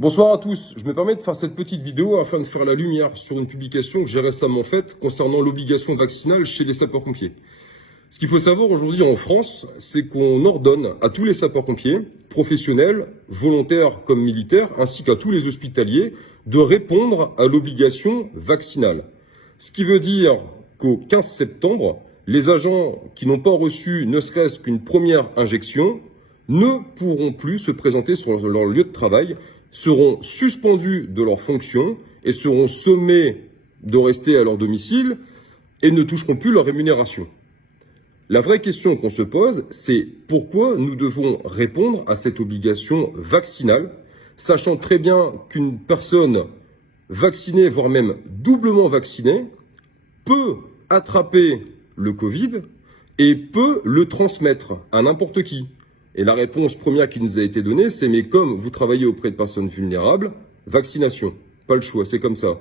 Bonsoir à tous, je me permets de faire cette petite vidéo afin de faire la lumière sur une publication que j'ai récemment faite concernant l'obligation vaccinale chez les sapeurs-pompiers. Ce qu'il faut savoir aujourd'hui en France, c'est qu'on ordonne à tous les sapeurs-pompiers, professionnels, volontaires comme militaires, ainsi qu'à tous les hospitaliers, de répondre à l'obligation vaccinale. Ce qui veut dire qu'au 15 septembre, les agents qui n'ont pas reçu ne serait-ce qu'une première injection ne pourront plus se présenter sur leur lieu de travail, seront suspendus de leurs fonctions et seront sommés de rester à leur domicile et ne toucheront plus leur rémunération. La vraie question qu'on se pose, c'est pourquoi nous devons répondre à cette obligation vaccinale, sachant très bien qu'une personne vaccinée, voire même doublement vaccinée, peut attraper le Covid et peut le transmettre à n'importe qui. Et la réponse première qui nous a été donnée, c'est « mais comme vous travaillez auprès de personnes vulnérables, vaccination, pas le choix, c'est comme ça ».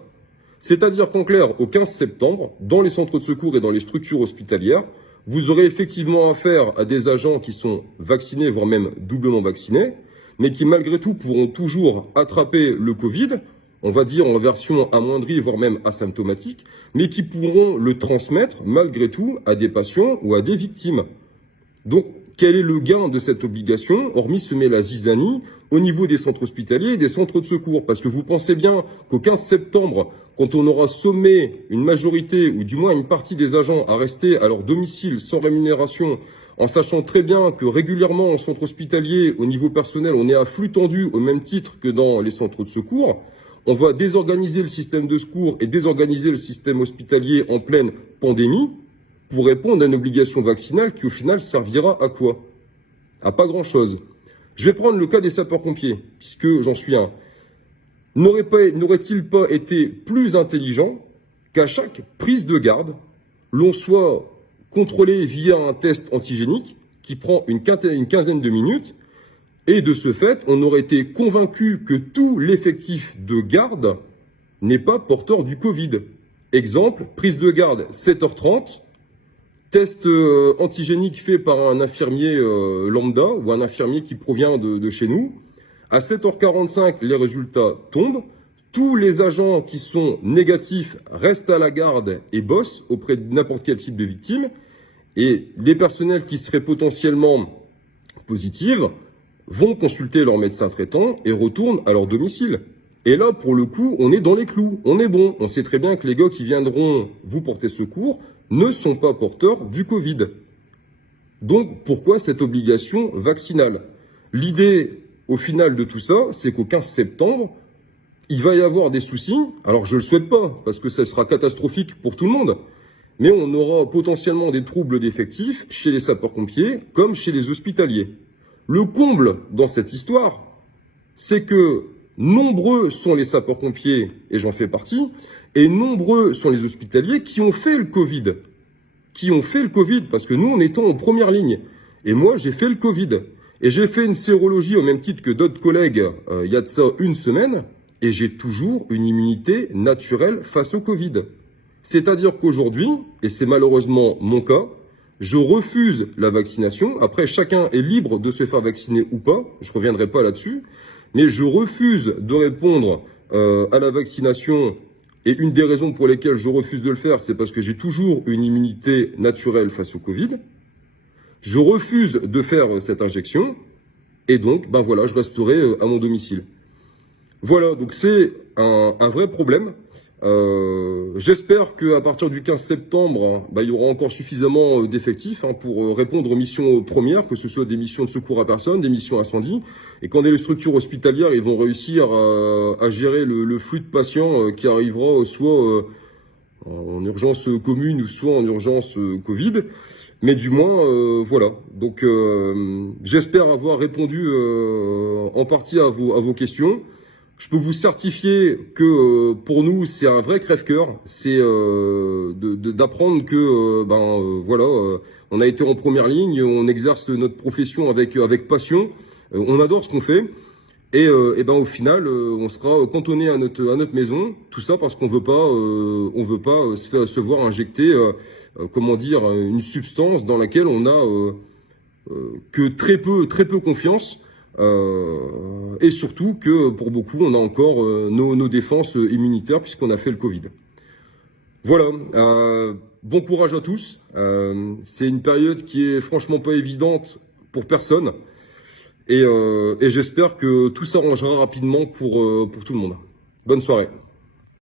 C'est-à-dire qu'en clair, au 15 septembre, dans les centres de secours et dans les structures hospitalières, vous aurez effectivement affaire à des agents qui sont vaccinés, voire même doublement vaccinés, mais qui malgré tout pourront toujours attraper le Covid, on va dire en version amoindrie, voire même asymptomatique, mais qui pourront le transmettre malgré tout à des patients ou à des victimes. Donc, quel est le gain de cette obligation, hormis semer la zizanie au niveau des centres hospitaliers et des centres de secours? Parce que vous pensez bien qu'au 15 septembre, quand on aura sommé une majorité, ou du moins une partie des agents à rester à leur domicile sans rémunération, en sachant très bien que régulièrement en centre hospitalier, au niveau personnel, on est à flux tendu au même titre que dans les centres de secours, on va désorganiser le système de secours et désorganiser le système hospitalier en pleine pandémie, pour répondre à une obligation vaccinale qui au final servira à quoi? À pas grand-chose. Je vais prendre le cas des sapeurs-pompiers, puisque j'en suis un. N'aurait-il pas été plus intelligent qu'à chaque prise de garde, l'on soit contrôlé via un test antigénique qui prend une quinzaine de minutes, et de ce fait, on aurait été convaincu que tout l'effectif de garde n'est pas porteur du Covid. Exemple, prise de garde 7h30, test antigénique fait par un infirmier lambda ou un infirmier qui provient de chez nous. À 7h45, les résultats tombent. Tous les agents qui sont négatifs restent à la garde et bossent auprès de n'importe quel type de victime. Et les personnels qui seraient potentiellement positifs vont consulter leur médecin traitant et retournent à leur domicile. Et là, pour le coup, on est dans les clous, on est bon. On sait très bien que les gars qui viendront vous porter secours ne sont pas porteurs du Covid. Donc, pourquoi cette obligation vaccinale? L'idée, au final de tout ça, c'est qu'au 15 septembre, il va y avoir des soucis. Alors, je le souhaite pas, parce que ça sera catastrophique pour tout le monde. Mais on aura potentiellement des troubles d'effectifs chez les sapeurs-pompiers, comme chez les hospitaliers. Le comble dans cette histoire, c'est que nombreux sont les sapeurs-pompiers, et j'en fais partie, et nombreux sont les hospitaliers qui ont fait le Covid. Parce que nous, on était en première ligne. Et moi, j'ai fait le Covid. Et j'ai fait une sérologie au même titre que d'autres collègues il y a de ça une semaine, et j'ai toujours une immunité naturelle face au Covid. C'est-à-dire qu'aujourd'hui, et c'est malheureusement mon cas, je refuse la vaccination. Après, chacun est libre de se faire vacciner ou pas, je reviendrai pas là-dessus, mais je refuse de répondre à la vaccination. Et une des raisons pour lesquelles je refuse de le faire, c'est parce que j'ai toujours une immunité naturelle face au Covid. Je refuse de faire cette injection. Et donc, ben voilà, je resterai à mon domicile. Voilà, donc c'est un vrai problème. J'espère qu'à partir du 15 septembre, il y aura encore suffisamment d'effectifs pour répondre aux missions premières, que ce soit des missions de secours à personne, des missions incendie, et quand les structures hospitalières ils vont réussir à gérer le flux de patients qui arrivera soit en urgence commune ou soit en urgence Covid. Mais du moins, voilà. Donc, j'espère avoir répondu en partie à vos questions. Je peux vous certifier que pour nous, c'est un vrai crève-cœur. C'est d'apprendre que, voilà, on a été en première ligne, on exerce notre profession avec passion, on adore ce qu'on fait. Et au final, on sera cantonné à notre maison. Tout ça parce qu'on veut pas se voir injecter, une substance dans laquelle on a que très peu confiance. Et surtout que pour beaucoup, on a encore nos défenses immunitaires puisqu'on a fait le Covid. Voilà, bon courage à tous. C'est une période qui est franchement pas évidente pour personne. Et j'espère que tout s'arrangera rapidement pour tout le monde. Bonne soirée.